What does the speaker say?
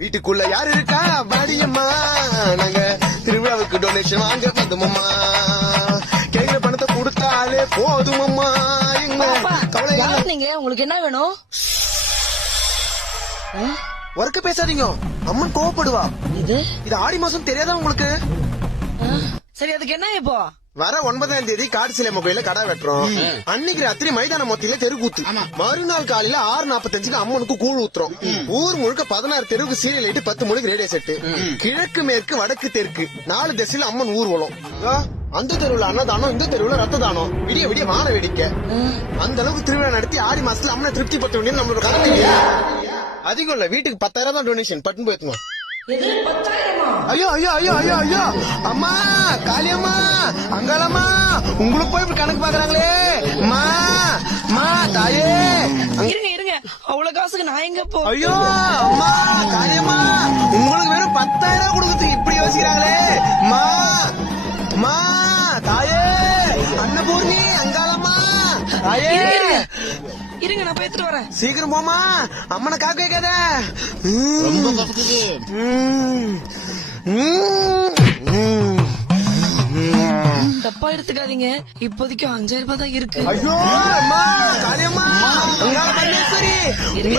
வீட்டுக்குள்ள யாரு இருக்கா பாடியம்மா, நாங்க திருவிழாவுக்கு டொனேஷன் வாங்க வந்தோம்மா, கேக்குற பணத்தை கொடுத்தாலே போதுமம்மா. நீங்க உங்களுக்கு என்ன வேணும்? ஒர்க்க பேசாதீங்க, அம்மன் கோவப்படுவா. இது ஆடி மாசம் தெரியாதா உங்களுக்கு? சரி, அதுக்கு என்ன இப்போ? வர 9ஆம் தேதி காடு சிலை கோயில கடை வெட்டுறோம். அன்னைக்கு ராத்திரி மைதான மொத்தியில தெருக்கூத்து. மறுநாள் காலையில 6:45 அம்மனுக்கு கூழ் ஊத்துறோம். ஊர் முழுக்க 16 தெருவுக்கு சீரியல் லைட், 10 மணிக்கு ரேடியோ செட்டு. கிழக்கு மேற்கு வடக்கு தெற்கு 4 திசையில அம்மன் ஊர்வலம். அந்த தெருவுல அன்னதானம், இந்த தெருவுல ரத்த தானம், விடிய விடிய வான வேடிக்கை. அந்த அளவுக்கு திருவிழா நடத்தி ஆடி மாசத்துல அம்மனை திருப்தி படுத்த வேண்டியது நம்மளோட கடமை இல்லையா? அதிகம் இல்ல, வீட்டுக்கு 10,000 தான் டொனேஷன். பட்டுன்னு போயிருக்கோம். ஐயோ ஐயோ ஐயோ ஐயோ ஐயோ, அம்மா காளியம்மா அங்காளம்மா, உங்களுக்கு போய் இப்படி கணக்கு பாக்குறாங்களே. அம்மா அம்மா தாயே, இருங்க இருங்க, அவ்வளவு காசுக்கு நான் எங்க போ? ஐயோ அம்மா காளியம்மா, உங்களுக்கு வெறும் 10,000 கொடுக்கறதுக்கு இப்படி யோசிக்கிறாங்களே. அம்மா அம்மா தாயே, அன்னபூர்ணி அங்காளம்மா தாயே. இருங்க, நான் போய் எடுத்துட்டு வரேன். சீக்கிரம் போமா, அம்மனை காக்க வைக்காத. தப்பா எடுத்துக்காதீங்க, இப்போதைக்கு 5,000 ரூபாய் தான் இருக்கு. ஐயோ அம்மா காளியம்மா அங்காள பரமேஸ்வரி.